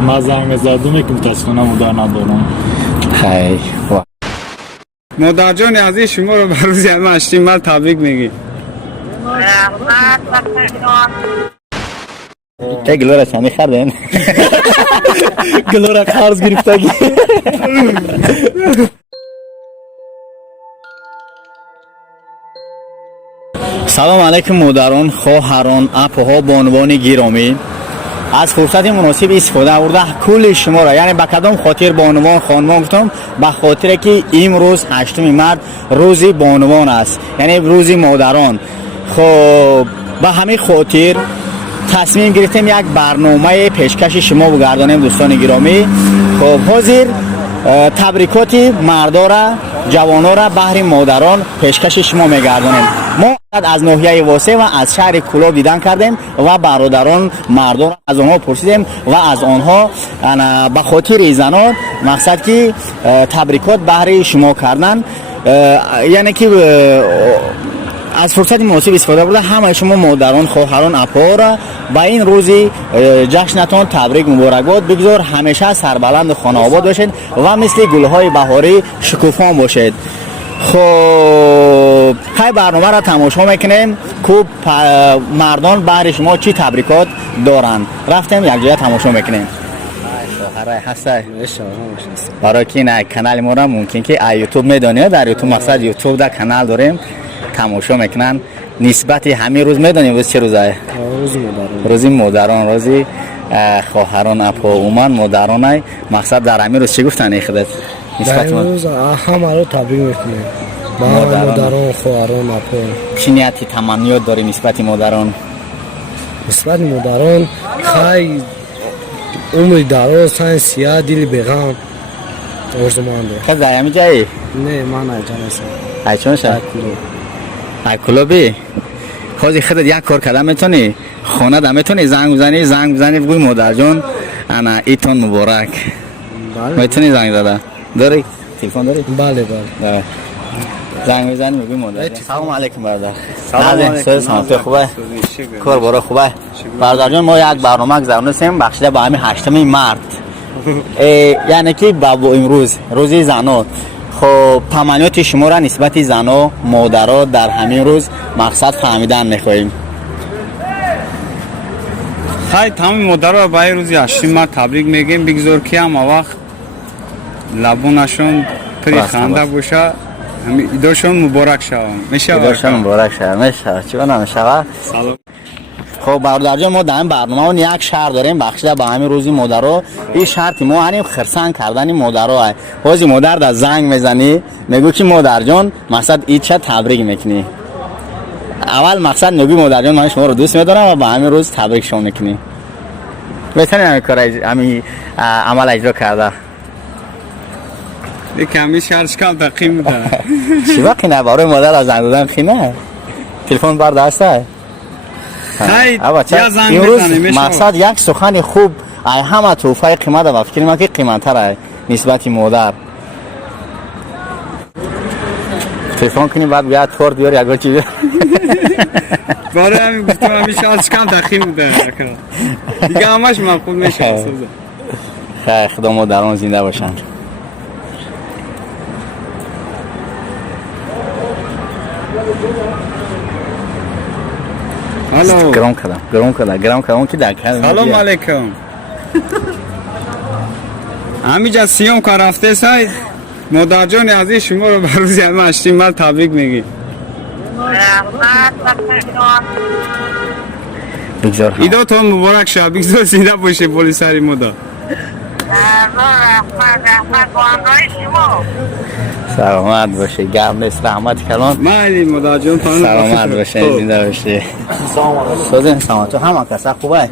من زنگ زدم که متاسفانه مادر ندارم. هی مادر جان عزیز شما رو به روز 8 ماه تبریک میگیم. که گلو را چندی خردین؟ گلو را قرض گرفتگی. سلام علیکم مادران، خواهران، اپاها، بانوان گرامی. از فرصت مناسب استفاده آورده کل شما را، یعنی به کدام خاطر بانوان خانمان گفتم؟ به خاطر که امروز 8 مارس روز بانوان است، یعنی روز مادران. خب به همین خاطر تصمیم گرفتیم یک برنامه پیشکش شما بگردانیم دوستان گرامی. خب حاضر تبریکات مردا را، جوانا را بهر مادران پیشکش شما میگردانیم. ما از ناحیه واسه و از شهر کلاب دیدن کردیم و برادران مردان از آنها پرسیدیم و از آنها به خاطر زنان مقصد که تبریکات بهر شما کردن، یعنی که از فرصت مناسب استفاده برده همه شما مادران، خواهران، اپاها را با این روز جشنتان تبریک مبارکباد بگذار. همیشه سربلند خانه آباد باشید و مثل گلهای بهاری شکوفان باشید. خب های برنامه را تماشا میکنیم که مردان برای شما چی تبریکات دارن. رفتیم یک جای تماشا میکنیم. شوهرای هسته برای که نه کانال ما را ممکن که یوتیوب میدانید، در یوتیوب مقصد یوتیوب در کانال داریم تماشا میکنن. نسبت همین روز میدانیم روز چه روزه؟ روز مادران، روز خواهران اپا اومن مادران های مقصد در همین روز چی گفتن ای خودت؟ نسبت روز همه رو تبریک میکنیم با مادران، خواهران، اپا. چی نیتی تمنیات داری نسبت مادران؟ نسبت مادران خیلی عمر دراز، سن سیاه، دل بغم آرزومند دارم. خب در همین جایی؟ نه من ایجا نیستم. ایچون شد؟ کلوبی خوزی خودت یک کار کردن میتونی خانه دا میتونی زنگ بزنی بگوی مادر جان انا ایتون مبارک. بله میتونی زنگ زده داری؟ تلفن داری؟ بله. زنگ بزنی بگوی مادر جان سلام علیکم برادر. سلام علیکم. سلامتی خوبه؟ کار برای خوبه؟ برادر جان ما یک برنامه گذرونستیم بخشیده با همین 8 مارس، یعنی که با امروز روز زنان. خب تمنیات شما را نسبت زنها مادرها در همین روز مقصد فهمیدن میخواهیم. های تمام مادرها به روز 8 ماه تبریک میگیم. بگذار که هم وقت لبونشون پری خنده باشه، ایداشون مبارک شود. میشه ایداشون مبارک شود. میشه چی نمیشه؟ سلام. خب برادر جان ما در این برنامه یک شهر داریم بخشیده به همین روزی مادرها. این شرط ما هنیم خرسان کردن مادرها. حاضی مادر در زنگ میزنی میگو که مادر جان مقصد این چه تبریک میکنی. اول مقصد میگی مادر جان من شما رو دوست میدارم و به همین روز تبریک شما میکنی. بهتره همین کار همین عمل اجرا کرده. یک همی شرش کم تقیم میده. چی وقتی نه برای مادر از زنگ دادن خیمه تلفن بر دسته. امروز مقصد یک سخن خوب ای همه توفای قیمت و فکر ما که قیمت‌تر نسبت مادر. تلفن کنیم بعد بیاد کار بیار یک چیز برای همین گفتم همیشه شرش کم تقیم میده دیگه همش معقول میشه. خیر خدا مادران زنده باشن. هلو گرام کردم که در کردم. سلام علیکم. همینجا سیام کار رفته ساید مادر جان عزیز شما رو به روز 8 ماه تبریک میگیم. بگذار ایداتون مبارک شد. بگذار زنده باشه پلیساری مادر. سلامت باشه. گرم نیست رحمت کلان. مالی مادر جان سلامت باشه زنده باشه. سوزن سلامت تو همه کسا خوبه.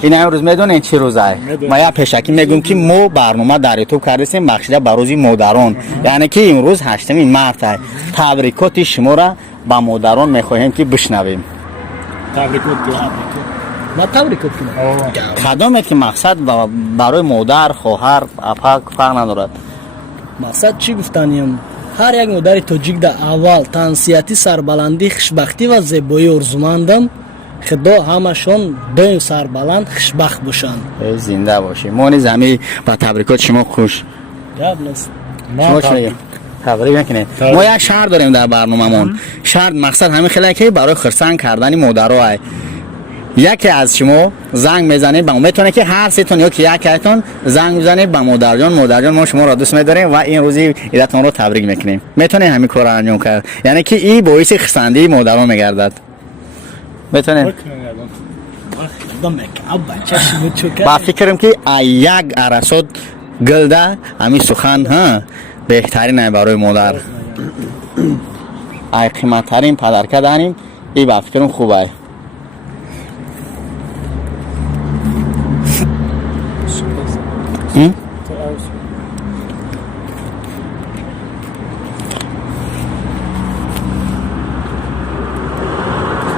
این امروز میدونین چی روزه؟ ما یا پیشکی میگم که ما برنامه در یوتیوب کردیم بخشیده به روز مادران، یعنی که امروز 8 مارس تبریکات شما را با مادران میخواهیم که بشنویم. تبریکات کنم. کدامه که مقصد برای مادر، خواهر، اپا فرق ندارد؟ مقصد چی گفتنیم؟ هر یک مادر تاجیک در اول تنسیتی، سربلندی، خوشبختی و زیبایی آرزومندم. خدا همشون دائم سربلند خوشبخت باشند. زنده باشی. ما نیز همه با تبریکات شما خوش. شما چه تبریک میکنید. ما یک شرط داریم در برنامه‌مون. شرط مقصد همین خیلی که برای خرسنگ کردن مادرها. یکی از شما زنگ میزنید به میتونه که هر سه یا که یکیتون زنگ بزنید به مادر جان ما شما را دوست می‌داریم و این روزی عیدتون رو تبریک میکنیم. میتونه همین کار انجام کرد. یعنی که این باعث خرسندی مادرها میگردد. میتونه با فکرم که یک عرصات گلده همین سخن ها بهترین برای مادر. ای قیمت‌ترین پدرکه داریم. این با فکرم خوبه.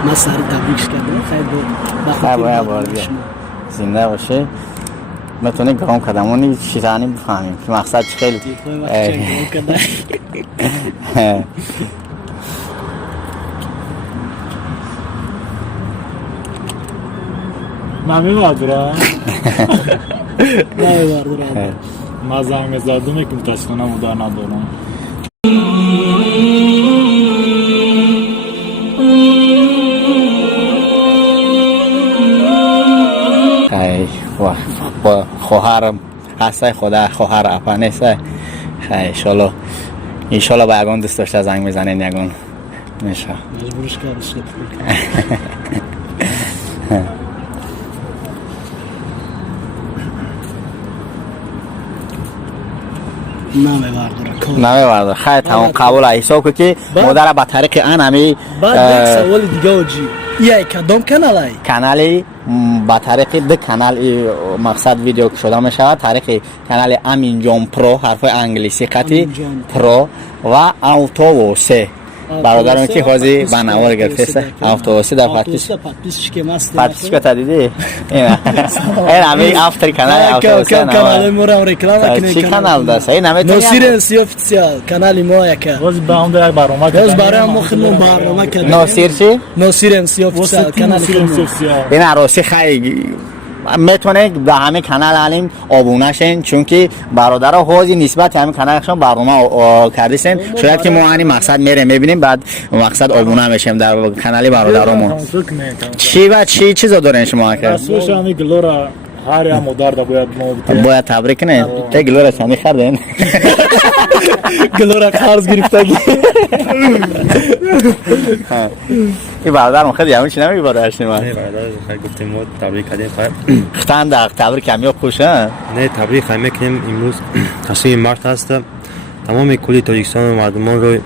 من سر تبریکش کردم. خیلی باید زنده باشه. میتونه گرام کدامونی چیزانی بفهمیم که مقصد چه خیلی من میبردارم نه من زنگ میزدم که متاسفانه مادر ندارم. ای خواهرم هسته خدا خواهر اپا نیست. ایشالا با یگان دوست داشته زنگ میزنین یگان میشه مجبورش کردش نمیبردارم. خیلی تمام قبول ایسا که که مادر با طریق ان همی بعد یک سوال دیگه اوجی ای کدام کانال کانالی با طریق دو کانال مقصد ویدیو شده می شود. طریق کانال امین جان پرو حرف انگلیسی قطعی پرو و اوتووسه برادرم که خوازی با نوار گرفته اوتووسه در پاتیش که تا دیدی این همه افتر کانال اوتووسه کانال ما رو رکلام چی کانال دست این همه نوسیر سی افیسیال کانال ما یک روز با اون در برنامه روز برای ما خدمت برنامه کردیم. نوسیر چی؟ نوسیر سی افیسیال کانال این عروسی خیلی میتونه به همه کانال علیم آبونه شین چون که برادرها حوزی نسبت همین کانالشون برنامه کردیسن. شاید که ما همین مقصد میره میبینیم بعد مقصد آبونه میشیم در کانال برادرامون. چی و چی چیزا دارین شما که اسمش همین گلورا هر یا مادر دا باید تبریک نه ته گلورا شمی خردین گلورا قرض گرفتگی. این برادرم خیلی همون چی نمیگه برادرش ما نه برادر خیلی گفتیم ما تبریک کردیم فقط ختن در تبریک همیو خوش ها نه تبریک هم میکنیم. امروز 8 مارس هست. تمام کلی تاجیکستان و مردمان رو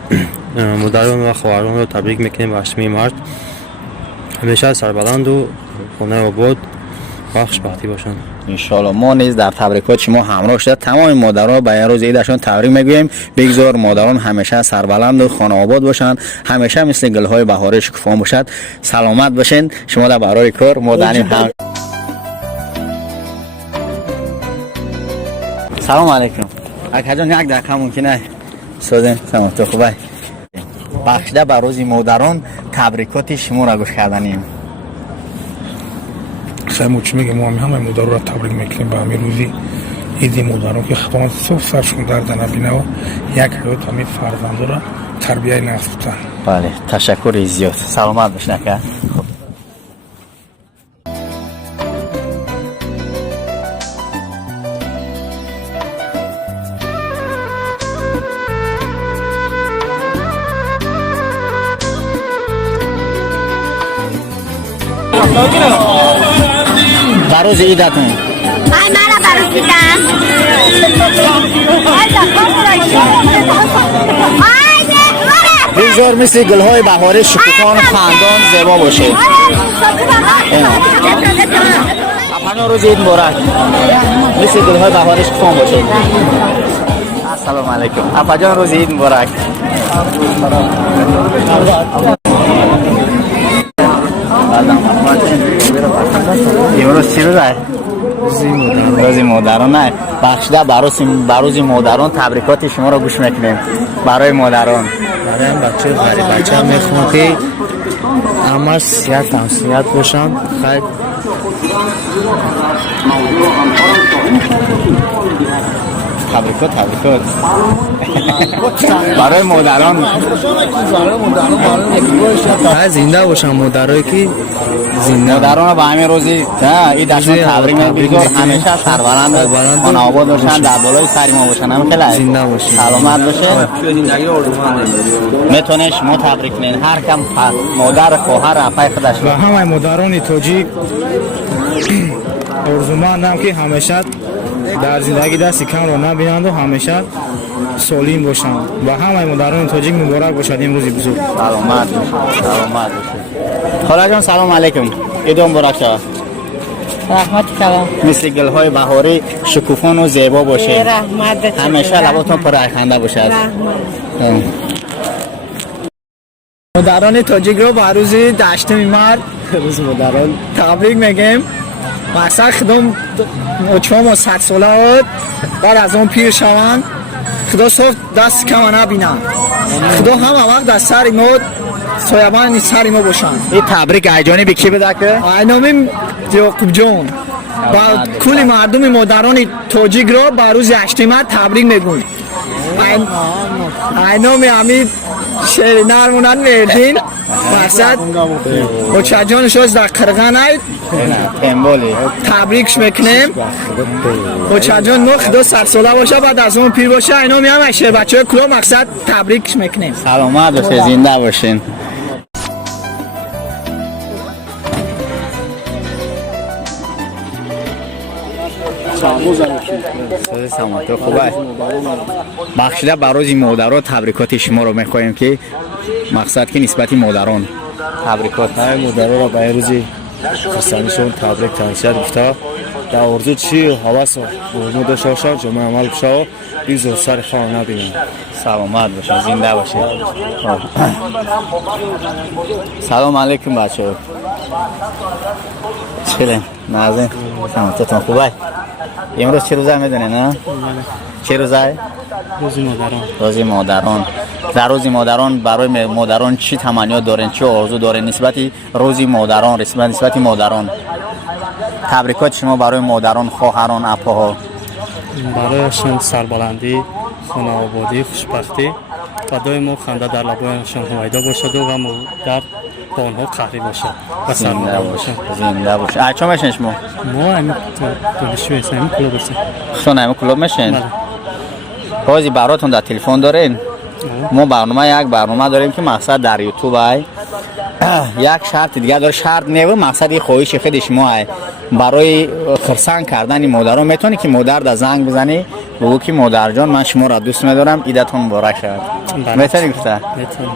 مادران و خواهران رو تبریک میکنیم. 8 مارس همیشه سربلند و خانه آباد بخش بختی باشن ان شاء الله. ما نیز در تبریکات شما همراه شده تمام مادران به روز عیدشون تبریک میگوییم. بگذار مادران همیشه سربلند و خانه آباد باشن، همیشه مثل گلهای بهاری شکوفا باشد، سلامت باشین. شما در برای کار ما داریم هم. سلام علیکم. اگه جان یک دقیقه ممکنه سودن سلام تو خوبه بخشیده به روز مادران تبریکات شما را گوش کردنیم. خیلی چی میگه ما همه مادر را تبریک میکنیم به همین روزی عید مادران که خدا صبح سرشون درد نبینه و یک حیات همین فرزند را تربیه نفس بودن. بله تشکر زیاد. سلامت باشین که روز عیدتون مرا برسیدم بگذار مثل گلهای بهاری شکوفان خندان زیبا باشه. اپنو روز عید مبارک مثل گلهای بهاری شکوفان باشه. السلام علیکم. اپا جان روز عید مبارک. امروز چی روزه؟ روز مادران. نه بخشیده بروز مادران تبریکات شما را گوش میکنیم برای مادران. برای هم بچه غریب بچه هم میخوام که همه صحت باشن خیلی تبریکات برای مادران زنده باشن مادرایی که زنده مادران با همین روزی این دشت تبریک میگم همیشه سربلند خانه آباد باشن در بالای سر ما باشن هم خیلی زنده باشن سلامت باشه میتونه شما تبریک کنین هر کم مادر خواهر اپای خودش و همه مادران تاجیک آرزومندم که همیشه در زندگی دست کم رو نبینند و همیشه سالم باشند و همه مادران تاجیک مبارک باشد امروز بزرگ. سلامت باشه. خاله جان سلام علیکم. عیدتون مبارک شود. رحمت کلام مثل گل‌های بهاری شکوفان و زیبا باشه. رحمت همیشه لباتون پر خنده باشد. مادران تاجیک رو به روز 8 مهر روز مادران تبریک میگیم. مثلا خدام چون ما 100 ساله بود بعد از اون پیر شوند خدا صرف دست کم نبینن خدا همه وقت در سر ما سایبان سر ما باشن. این تبریک ایجانی به کی بده که؟ اینامیم یعقوب جان با کل مردم مادران تاجیک رو به روز 8 مهر تبریک میگویم. اینامی همین شعر نرمونن میردین مقصد بچه جانش از در قرغن اید تبریکش میکنیم بچه جان ما خدا 100 ساله باشه بعد از اون پیر باشه اینامی هم شعر بچه های کلا مقصد تبریکش میکنیم. سلامت باشه زنده باشین. سلامت خوبه بخشیده برای مادران تبریکات شما رو میخوایم که مقصد که نسبت مادران تبریکات های مادران را به روزی خرسندشون تبریک تنشید گفته در آرزو چی حواس مورمو داشته باشن جمعه عمل بشه و بیزور سر خواه نبینن. سلامت باشه زنده باشه. سلام علیکم بچه ها چیلیم نازین سلامتتون خوبه امروز چه روزه میدونه نه؟ چه روزه؟ روزی مادران. در روزی مادران برای مادران چی تمنیات دارین چی آرزو دارین نسبت روزی مادران نسبت مادران تبریکات شما برای مادران خواهران اپاها برایشان سربلندی خانه آبادی خوشبختی و دائما خنده در لبایشان هویدا باشد و غم و درد با آنها قهری باشد و سربلند باشد. زنده باشه. اچا میشین شما؟ ما همین دانشجو هستیم همین کلوب هستیم. خون همین کلوب میشین؟ بازی براتون در تلفن دارین؟ ما یک برنامه داریم که مقصد در یوتیوب های یک شرط دیگه داره شرط نیو مقصد خواهش خود شما های برای خرسان کردن مادران میتونی که مادر در زنگ بزنی بگو که مادر جان من شما را دوست میدارم عیدتون مبارک شود. میتونی گفته؟ میتونی.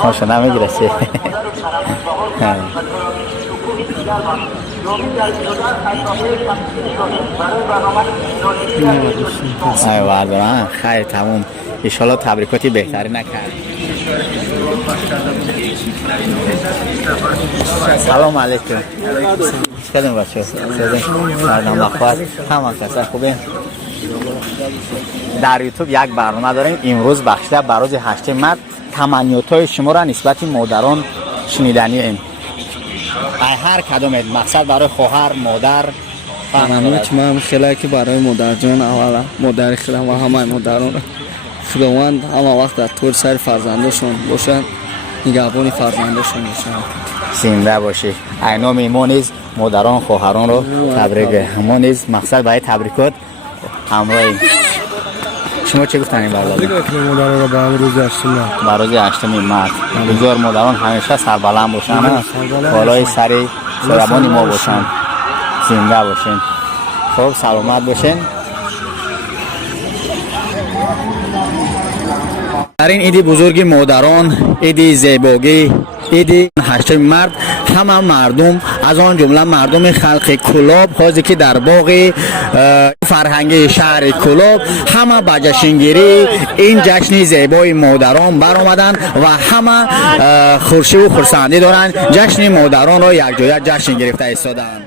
خوشو نمیگرسی ای واردارم خیر تموم انشالله تبریکاتی بهتری نکرد. سلام علیکم چکردیم بچه سردم بخواد همه کسا خوبه در یوتیوب یک برنامه داریم امروز بخشیده برای 8 مهر تمنیات های شما را نسبت مادران شنیدنی ایم هر کدوم مقصد برای خواهر مادر تمنیات من خیلی که برای مادر جان اولا مادر خودم و همه مادران خداوند همه وقت در طور سر فرزندشون باشن نگهبان فرزندشون باشن زنده باشه. اینام ما نیز مادران خواهران رو تبریک ما نیز مقصد برای تبریکات همراهیم. شما چه گفتنین برای مادران رو برای روز 8 مهر برای 8 مهر بزرگ مادران همیشه سربلند باشن بالای سر سربان ما باشن زنده باشین. خب سلامت باشین. در این عید بزرگ مادران عید زیبایی عید 8 مارد همه مردم از آن جمله مردم خلق کلاب حاضر که در باغ فرهنگی شهر کلاب همه با جشنگیری این جشن زیبای مادران برآمدن و همه خوشی و خرسندی دارند جشن مادران را یک جای جشن گرفته ایستادند.